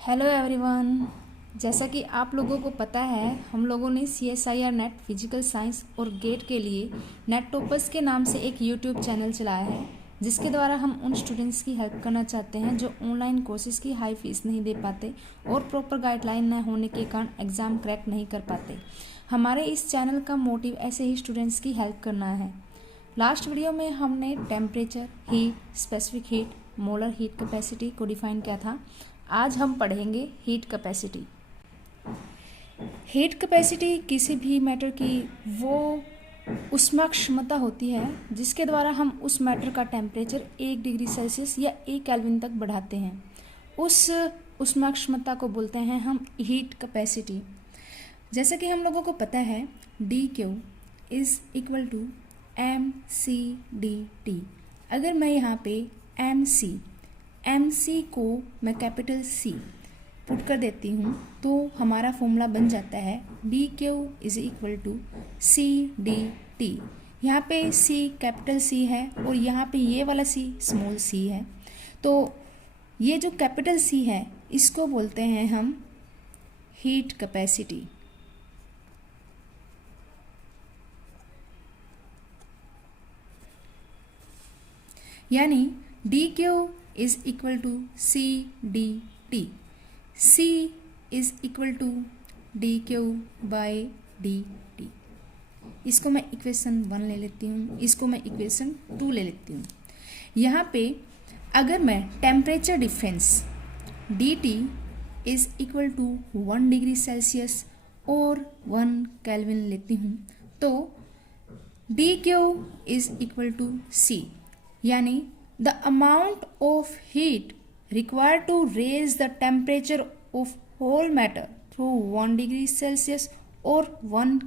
Hello everyone. जैसा कि आप लोगों को पता है, हम लोगों ने CSIR नेट फिजिकल साइंस और गेट के लिए नेट टॉपर्स के नाम से एक यूट्यूब चैनल चलाया है, जिसके द्वारा हम उन स्टूडेंट्स की हेल्प करना चाहते हैं जो ऑनलाइन कोर्सेज की हाई फीस नहीं दे पाते और प्रॉपर गाइडलाइन न होने के कारण एग्ज़ाम क्रैक नहीं कर पाते। हमारे इस चैनल का मोटिव ऐसे ही स्टूडेंट्स की हेल्प करना है। लास्ट वीडियो में हमने temperature, heat, specific heat, molar heat capacity को डिफाइन किया था। आज हम पढ़ेंगे हीट कैपेसिटी। हीट कैपेसिटी किसी भी मैटर की वो ऊष्मा क्षमता होती है जिसके द्वारा हम उस मैटर का टेम्परेचर 1 डिग्री सेल्सियस या 1 केल्विन तक बढ़ाते हैं। उस ऊष्मा क्षमता को बोलते हैं हम हीट कैपेसिटी। जैसे कि हम लोगों को पता है, dQ is equal to mc/dt। अगर मैं यहाँ पे mc को मैं कैपिटल C पुट कर देती हूँ तो हमारा फॉर्मूला बन जाता है dQ is equal to C/dt। यहाँ पे C कैपिटल C है और यहाँ पे ये वाला C स्मॉल c है। तो ये जो कैपिटल C है इसको बोलते हैं हम हीट कैपेसिटी। यानी dQ is equal to C/dt। C is equal to dQ/dt। इसको मैं इक्वेशन 1 ले लेती हूँ, इसको मैं इक्वेशन 2 ले लेती हूँ। यहाँ पे अगर मैं temperature difference dt is equal to 1 degree Celsius और 1 केल्विन लेती हूँ तो dQ is equal to C, यानी the amount of heat required to raise the temperature of whole matter through 1 degree Celsius or 1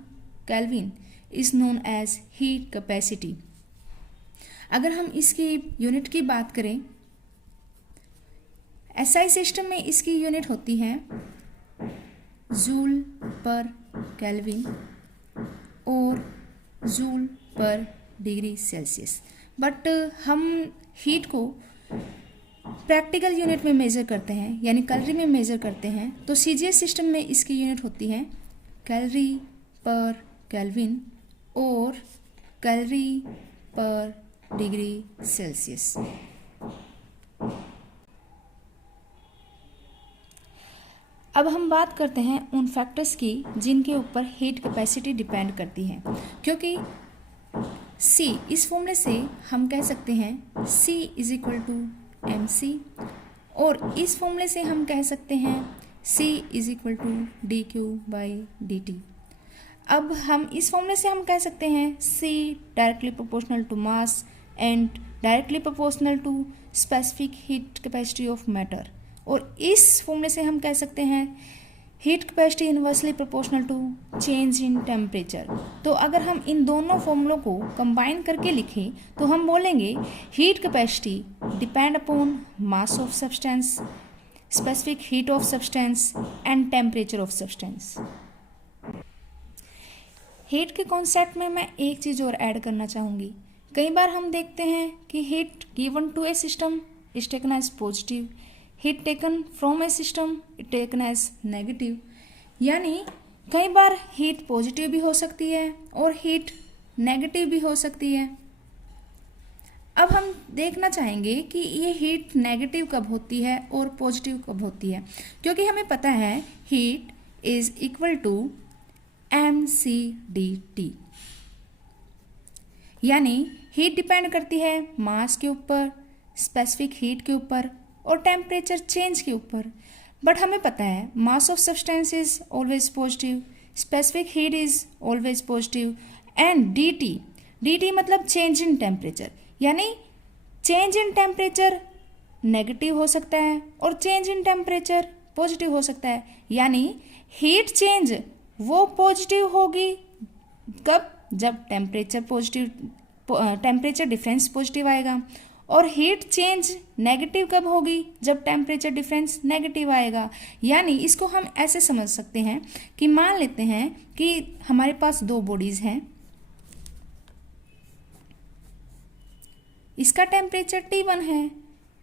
Kelvin is known as heat capacity। अगर हम इसकी unit की बात करें, SI सिस्टम में इसकी यूनिट होती है जूल पर केल्विन और जूल पर डिग्री सेल्सियस। बट हम हीट को प्रैक्टिकल यूनिट में मेज़र करते हैं, यानी कैलोरी में मेज़र करते हैं, तो CGS सिस्टम में इसकी यूनिट होती है कैलोरी पर केल्विन और कैलोरी पर डिग्री सेल्सियस। अब हम बात करते हैं उन फैक्टर्स की जिनके ऊपर हीट कैपेसिटी डिपेंड करती है, क्योंकि C इस फॉर्मूले से हम कह सकते हैं C is equal to mc और इस फॉर्मूले से हम कह सकते हैं C is equal to dQ/dt। अब हम इस फॉर्मूले से हम कह सकते हैं C directly proportional to mass and directly proportional to specific heat capacity of matter, और इस फॉर्मूले से हम कह सकते हैं heat capacity inversely proportional to change in temperature. तो अगर हम इन दोनों फॉर्मूलों को कंबाइन करके लिखें तो हम बोलेंगे heat capacity depend upon mass of substance, specific heat of substance and temperature of substance. Heat के कॉन्सेप्ट में मैं एक चीज़ और ऐड करना चाहूँगी। कई बार हम देखते हैं कि heat given to a system is taken as positive, heat taken from a system it taken as negative. यानी कई बार हीट पॉजिटिव भी हो सकती है और हीट नेगेटिव भी हो सकती है। अब हम देखना चाहेंगे कि ये हीट नेगेटिव कब होती है और पॉजिटिव कब होती है, क्योंकि हमें पता है heat is equal to mc/dt। यानी हीट डिपेंड करती है मास के ऊपर, स्पेसिफिक हीट के ऊपर और टेम्परेचर चेंज के ऊपर। बट हमें पता है मास of substance is always positive, specific heat is always positive and dt मतलब चेंज इन टेम्परेचर। यानी चेंज इन टेम्परेचर नेगेटिव हो सकता है और चेंज इन टेम्परेचर पॉजिटिव हो सकता है। यानी हीट चेंज वो पॉजिटिव होगी कब, जब टेम्परेचर डिफरेंस पॉजिटिव आएगा, और हीट चेंज नेगेटिव कब होगी, जब टेम्परेचर डिफरेंस नेगेटिव आएगा। यानी इसको हम ऐसे समझ सकते हैं कि मान लेते हैं कि हमारे पास 2 बॉडीज हैं, इसका टेम्परेचर T1 है,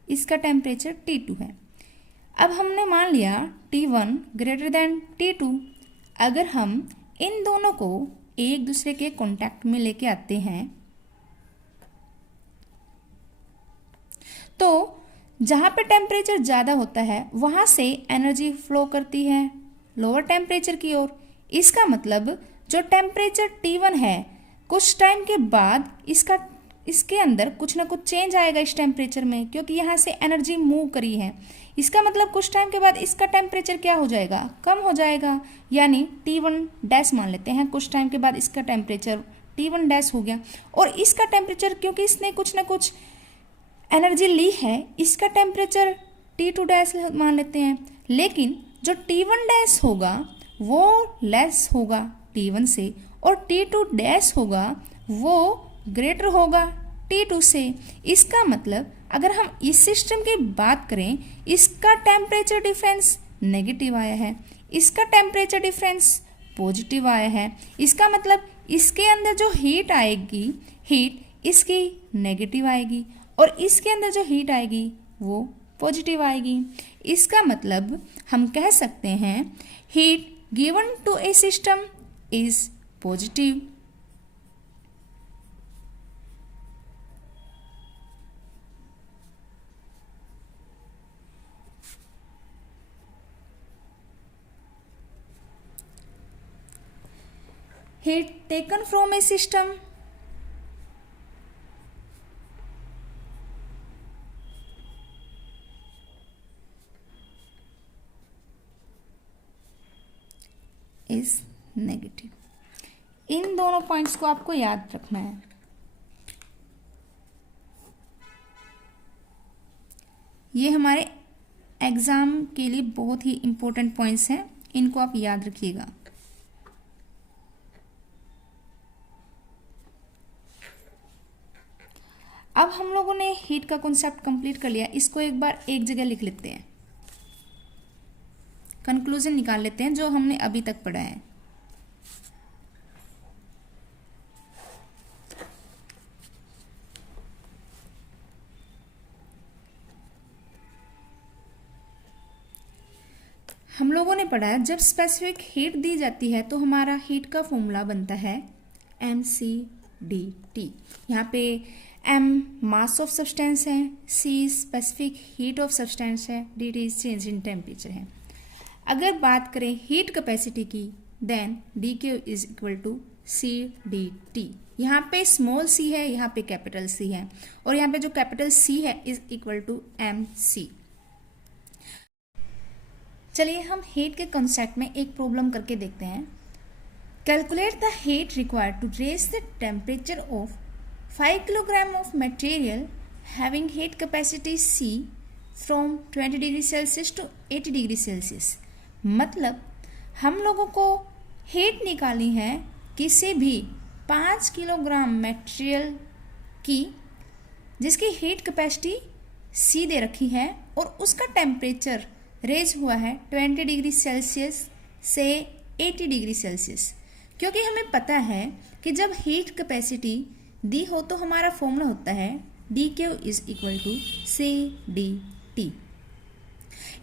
इसका टेम्परेचर T2 है। अब हमने मान लिया T1 ग्रेटर देन T2। अगर हम इन दोनों को एक दूसरे के कांटेक्ट में लेके आते हैं तो जहाँ पे टेम्परेचर ज़्यादा होता है वहाँ से एनर्जी फ्लो करती है लोअर टेम्परेचर की ओर। इसका मतलब जो टेम्परेचर T1 है कुछ टाइम के बाद इसके अंदर कुछ ना कुछ चेंज आएगा इस टेम्परेचर में, क्योंकि यहाँ से एनर्जी मूव करी है। इसका मतलब कुछ टाइम के बाद इसका टेम्परेचर क्या हो जाएगा, कम हो जाएगा, यानी T1 डैश मान लेते हैं। कुछ टाइम के बाद इसका टेम्परेचर T1 डैश हो गया और इसका टेम्परेचर, क्योंकि इसने कुछ ना कुछ एनर्जी ली है, इसका टेम्परेचर T2 डैश मान लेते हैं। लेकिन जो T1 डैश होगा वो लेस होगा T1 से और T2 डैश होगा वो ग्रेटर होगा T2 से। इसका मतलब अगर हम इस सिस्टम की बात करें, इसका टेम्परेचर डिफरेंस नेगेटिव आया है, इसका टेम्परेचर डिफरेंस पॉजिटिव आया है। इसका मतलब इसके अंदर जो हीट आएगी, हीट इसकी नेगेटिव आएगी और इसके अंदर जो हीट आएगी वो पॉजिटिव आएगी। इसका मतलब हम कह सकते हैं heat given to a system is positive. Heat taken from a system is negative। इन दोनों पॉइंट्स को आपको याद रखना है। ये हमारे एग्जाम के लिए बहुत ही इम्पोर्टेंट पॉइंट्स हैं, इनको आप याद रखिएगा। अब हम लोगों ने हीट का कॉन्सेप्ट कंप्लीट कर लिया। इसको एक बार एक जगह लिख लेते हैं, कंक्लूजन निकाल लेते हैं जो हमने अभी तक पढ़ा है। हम लोगों ने पढ़ा है जब स्पेसिफिक हीट दी जाती है तो हमारा हीट का फॉर्मूला बनता है mCdt। यहाँ पे m मास ऑफ सब्सटेंस है, c specific heat of substance है, dt is change in temperature है। अगर बात करें हीट कैपेसिटी की then dq is equal to CdT। यहाँ पे स्मॉल c है, यहाँ पे कैपिटल C है और यहाँ पे जो कैपिटल C है इज इक्वल टू mc। चलिए हम हीट के कॉन्सेप्ट में एक प्रॉब्लम करके देखते हैं। Calculate the heat required to raise the temperature of 5 kilogram of material having heat capacity C from 20 degree Celsius to 80 degree Celsius. मतलब हम लोगों को हीट निकालनी है किसी भी 5 किलोग्राम मटेरियल की जिसकी हीट कैपेसिटी C दे रखी है और उसका टेम्परेचर रेज हुआ है 20 डिग्री सेल्सियस से 80 डिग्री सेल्सियस। क्योंकि हमें पता है कि जब हीट कैपेसिटी दी हो तो हमारा फॉर्मूला होता है dq is equal to CdT।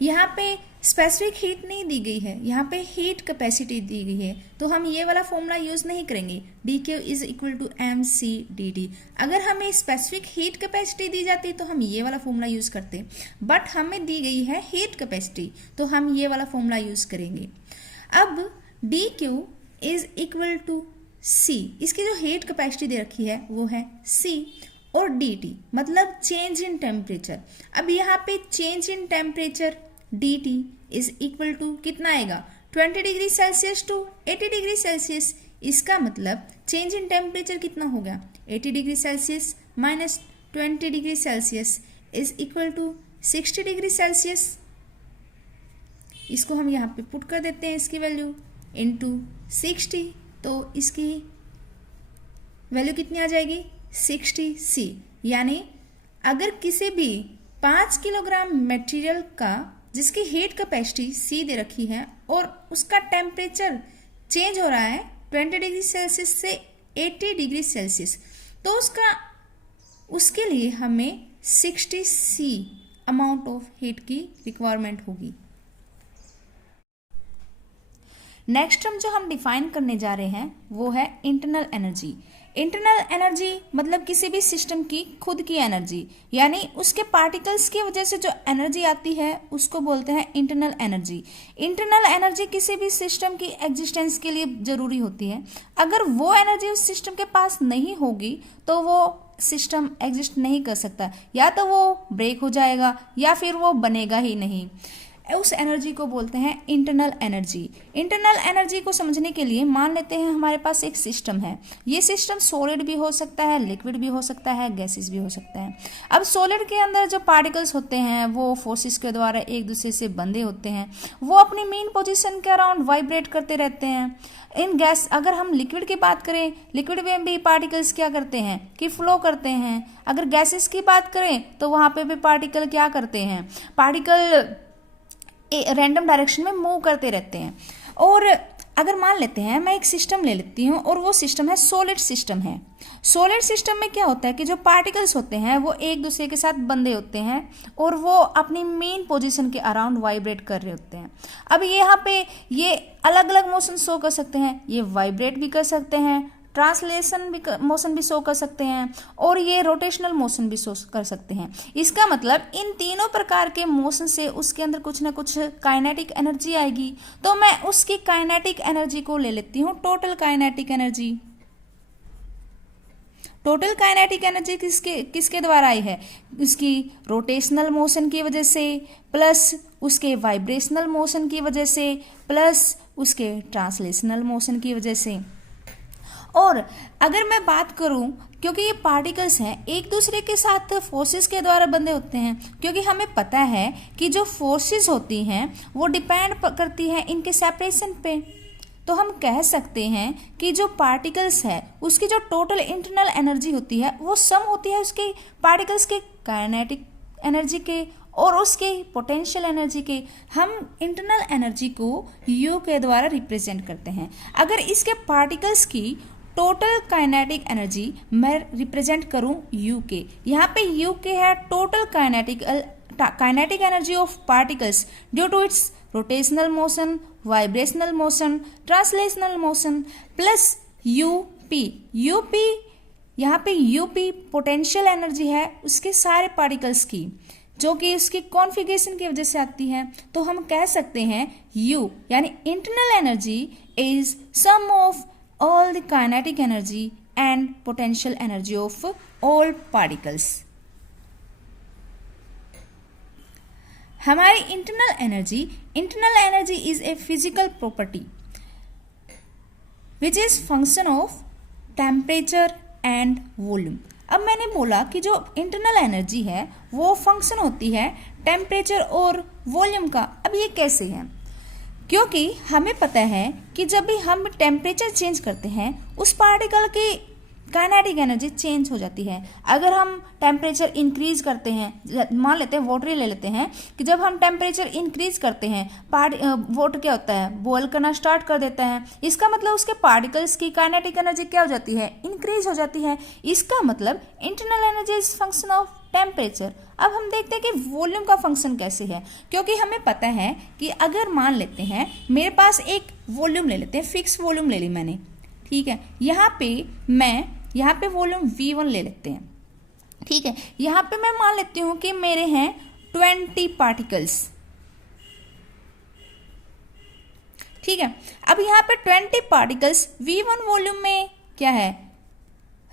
यहाँ पे स्पेसिफिक हीट नहीं दी गई है, यहाँ पे हीट कैपेसिटी दी गई है, तो हम ये वाला फॉर्मूला यूज नहीं करेंगे dq is equal to mCdt। अगर हमें स्पेसिफिक हीट कैपेसिटी दी जाती तो हम ये वाला फॉर्मूला यूज करते, बट हमें दी गई है हीट कैपेसिटी तो हम ये वाला फॉर्मूला यूज करेंगे। अब dq is equal to C, इसकी जो हीट कैपेसिटी दे रखी है वो है C और dt मतलब चेंज इन टेम्परेचर। अब यहाँ पे change in temperature dt is equal to कितना आएगा 20 degree Celsius to 80 degree Celsius. इसका मतलब चेंज इन टेम्परेचर कितना हो गया 80 degree Celsius minus 20 degree Celsius is equal to 60 degree Celsius. इसको हम यहाँ पे पुट कर देते हैं, इसकी वैल्यू इनटू 60, तो इसकी वैल्यू कितनी आ जाएगी 60C। यानी अगर किसी भी 5 किलोग्राम मटेरियल का जिसकी हीट कैपेसिटी C दे रखी है और उसका टेम्परेचर चेंज हो रहा है 20 डिग्री सेल्सियस से 80 डिग्री सेल्सियस, तो उसके लिए हमें 60C अमाउंट ऑफ हीट की रिक्वायरमेंट होगी। नेक्स्ट टर्म जो हम डिफाइन करने जा रहे हैं वो है इंटरनल एनर्जी। इंटरनल एनर्जी मतलब किसी भी सिस्टम की खुद की एनर्जी, यानी उसके पार्टिकल्स की वजह से जो एनर्जी आती है उसको बोलते हैं इंटरनल एनर्जी। इंटरनल एनर्जी किसी भी सिस्टम की एग्जिस्टेंस के लिए जरूरी होती है। अगर वो एनर्जी उस सिस्टम के पास नहीं होगी तो वो सिस्टम एग्जिस्ट नहीं कर सकता, या तो वो ब्रेक हो जाएगा या फिर वो बनेगा ही नहीं। उस एनर्जी को बोलते हैं इंटरनल एनर्जी। इंटरनल एनर्जी को समझने के लिए मान लेते हैं हमारे पास एक सिस्टम है। ये सिस्टम सॉलिड भी हो सकता है, लिक्विड भी हो सकता है, गैसेस भी हो सकता है। अब सॉलिड के अंदर जो पार्टिकल्स होते हैं वो फोर्सेस के द्वारा एक दूसरे से बंधे होते हैं, वो अपनी मेन पोजीशन के अराउंड वाइब्रेट करते रहते हैं। इन गैस अगर हम लिक्विड की बात करें, लिक्विड में भी पार्टिकल्स क्या करते हैं कि फ्लो करते हैं। अगर गैसेस की बात करें तो वहाँ पे भी पार्टिकल क्या करते हैं, पार्टिकल रैंडम डायरेक्शन में मूव करते रहते हैं। और अगर मान लेते हैं मैं एक सिस्टम ले लेती हूँ और वो सिस्टम है सॉलिड सिस्टम है। सॉलिड सिस्टम में क्या होता है कि जो पार्टिकल्स होते हैं वो एक दूसरे के साथ बंधे होते हैं और वो अपनी मेन पोजीशन के अराउंड वाइब्रेट कर रहे होते हैं। अब यहाँ पे ये अलग अलग मोशन शो कर सकते हैं, ये वाइब्रेट भी कर सकते हैं, ट्रांसलेशन भी मोशन भी शो कर सकते हैं और ये रोटेशनल मोशन भी शो कर सकते हैं। इसका मतलब इन तीनों प्रकार के मोशन से उसके अंदर कुछ ना कुछ काइनेटिक एनर्जी आएगी। तो मैं उसकी काइनेटिक एनर्जी को ले लेती हूँ total kinetic energy. Total kinetic energy किसके द्वारा आई है, उसकी रोटेशनल मोशन की वजह से, प्लस उसके वाइब्रेशनल मोशन की वजह से, प्लस उसके ट्रांसलेशनल मोशन की वजह से। और अगर मैं बात करूं, क्योंकि ये पार्टिकल्स हैं एक दूसरे के साथ फोर्सेस के द्वारा बंधे होते हैं, क्योंकि हमें पता है कि जो फोर्सेस होती हैं वो डिपेंड करती हैं इनके सेपरेशन पे। तो हम कह सकते हैं कि जो पार्टिकल्स है उसकी जो टोटल इंटरनल एनर्जी होती है वो सम होती है उसके पार्टिकल्स के काइनेटिक एनर्जी के और उसके पोटेंशियल एनर्जी के। हम इंटरनल एनर्जी को U के द्वारा रिप्रेजेंट करते हैं। अगर इसके पार्टिकल्स की टोटल काइनेटिक एनर्जी मैं रिप्रेजेंट करूं U के, यहाँ पे U के है total kinetic energy of particles due to its rotational motion, vibrational motion, translational motion, plus UP यहाँ पे UP पोटेंशियल एनर्जी है उसके सारे पार्टिकल्स की, जो कि उसकी कॉन्फ़िगरेशन की वजह से आती है। तो हम कह सकते हैं U यानी internal energy is sum of all the kinetic energy and potential energy of all particles। हमारी internal energy is a physical property which is function of temperature and volume। अब मैंने बोला कि जो इंटरनल एनर्जी है वो function होती है टेम्परेचर और वॉल्यूम का। अब ये कैसे है, क्योंकि हमें पता है कि जब भी हम टेम्परेचर चेंज करते हैं उस पार्टिकल की काइनेटिक एनर्जी चेंज हो जाती है। अगर हम टेम्परेचर इंक्रीज करते हैं, मान लेते हैं वाटर ले लेते हैं कि जब हम टेम्परेचर इंक्रीज करते हैं वाटर क्या होता है, बॉयल करना स्टार्ट कर देता है। इसका मतलब उसके पार्टिकल्स की काइनेटिक एनर्जी क्या हो जाती है, इंक्रीज हो जाती है। इसका मतलब internal energy is function of temperature. अब हम देखते हैं कि वॉल्यूम का फंक्शन कैसे है, क्योंकि हमें पता है कि अगर मान लेते हैं मेरे पास एक वॉल्यूम ले लेते हैं, फिक्स वॉल्यूम ले ली मैंने, ठीक है। यहाँ पे वॉल्यूम V1 ले लेते हैं, ठीक है। यहाँ पे मैं मान लेती हूँ कि मेरे हैं 20 पार्टिकल्स, ठीक है। अब यहाँ पे 20 पार्टिकल्स V1 वॉल्यूम में क्या है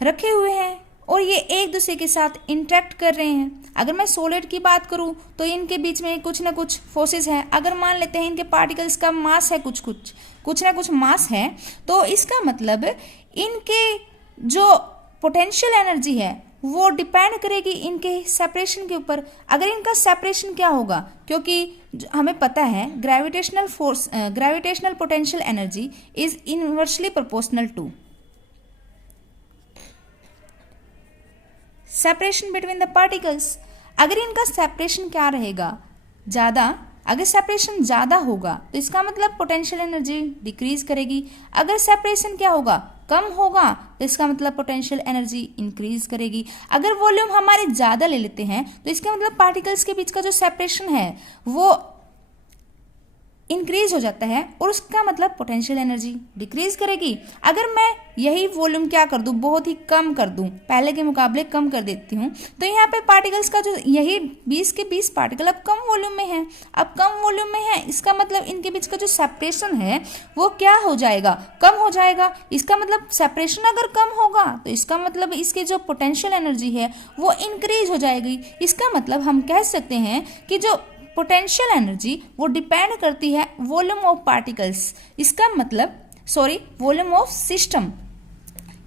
रखे हुए हैं और ये एक दूसरे के साथ इंटरेक्ट कर रहे हैं। अगर मैं सॉलिड की बात करूं तो इनके बीच में कुछ ना कुछ फोर्सेस है। अगर मान लेते हैं इनके पार्टिकल्स का मास है कुछ ना कुछ मास है, तो इसका मतलब इनके जो पोटेंशियल एनर्जी है वो डिपेंड करेगी इनके सेपरेशन के ऊपर। अगर इनका सेपरेशन क्या होगा, क्योंकि हमें पता है gravitational potential energy is inversely proportional to separation between the particles. अगर इनका सेपरेशन क्या रहेगा, ज़्यादा, अगर सेपरेशन ज़्यादा होगा तो इसका मतलब पोटेंशियल एनर्जी डिक्रीज करेगी। अगर सेपरेशन क्या होगा, कम होगा तो इसका मतलब पोटेंशियल एनर्जी इंक्रीज करेगी। अगर वॉल्यूम हमारे ज़्यादा ले लेते हैं तो इसका मतलब पार्टिकल्स के बीच का जो सेपरेशन है वो इंक्रीज हो जाता है और उसका मतलब पोटेंशियल एनर्जी डिक्रीज करेगी। अगर मैं यही वॉल्यूम क्या कर दूं, बहुत ही कम कर दूं, पहले के मुकाबले कम कर देती हूं, तो यहाँ पे पार्टिकल्स का जो यही 20 के 20 पार्टिकल अब कम वॉल्यूम में है, अब कम वॉल्यूम में है, इसका मतलब इनके बीच का जो सेपरेशन है वो क्या हो जाएगा, कम हो जाएगा। इसका मतलब सेपरेशन अगर कम होगा तो इसका मतलब इसके जो पोटेंशियल एनर्जी है वो इंक्रीज हो जाएगी। इसका मतलब हम कह सकते हैं कि जो पोटेंशियल एनर्जी वो डिपेंड करती है वॉल्यूम ऑफ पार्टिकल्स, इसका मतलब वॉल्यूम ऑफ सिस्टम,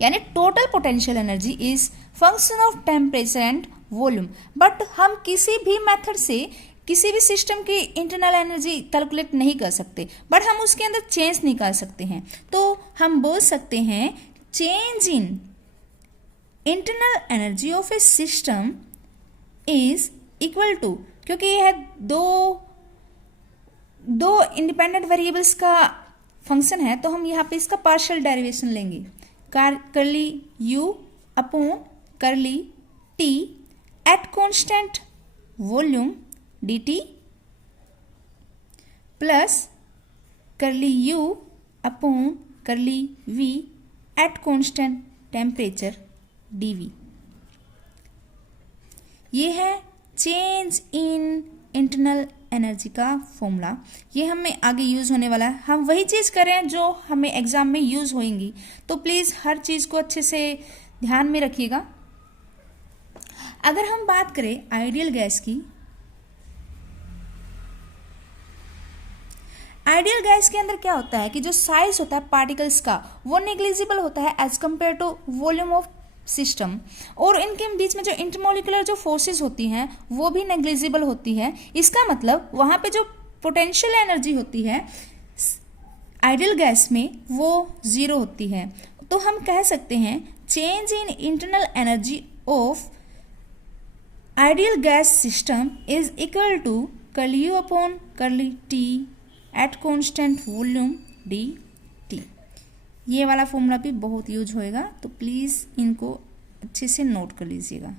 यानी total potential energy is function of temperature and volume. But हम किसी भी मेथड से किसी भी सिस्टम की इंटरनल एनर्जी कैलकुलेट नहीं कर सकते, बट हम उसके अंदर चेंज निकाल सकते हैं। तो हम बोल सकते हैं change in internal energy of a system is equal to, क्योंकि यह दो इंडिपेंडेंट वेरिएबल्स का फंक्शन है तो हम यहाँ पे इसका पार्शियल डेरिवेशन लेंगे। करली u अपॉन करली t at constant volume dt plus करली u अपॉन करली v at constant temperature dv। ये है चेंज इन इंटरनल एनर्जी का फॉर्मूला। ये हमें आगे यूज़ होने वाला है, हम वही चीज़ करें जो हमें एग्ज़ाम में यूज़ होएंगी, तो प्लीज़ हर चीज़ को अच्छे से ध्यान में रखिएगा। अगर हम बात करें आइडियल गैस की, आइडियल गैस के अंदर क्या होता है कि जो साइज होता है पार्टिकल्स का वो नेग्लिजिबल होता है as compare to volume of system, और इनके बीच में जो इंटरमोलिकुलर जो फोर्सेस होती हैं वो भी नेग्लिजिबल होती है। इसका मतलब वहाँ पे जो पोटेंशियल एनर्जी होती है आइडियल गैस में वो ज़ीरो होती है। तो हम कह सकते हैं change in internal energy of ideal gas system is equal to curly U upon curly T at constant volume D T. ये वाला फॉर्मूला भी बहुत यूज होएगा, तो प्लीज़ इनको अच्छे से नोट कर लीजिएगा।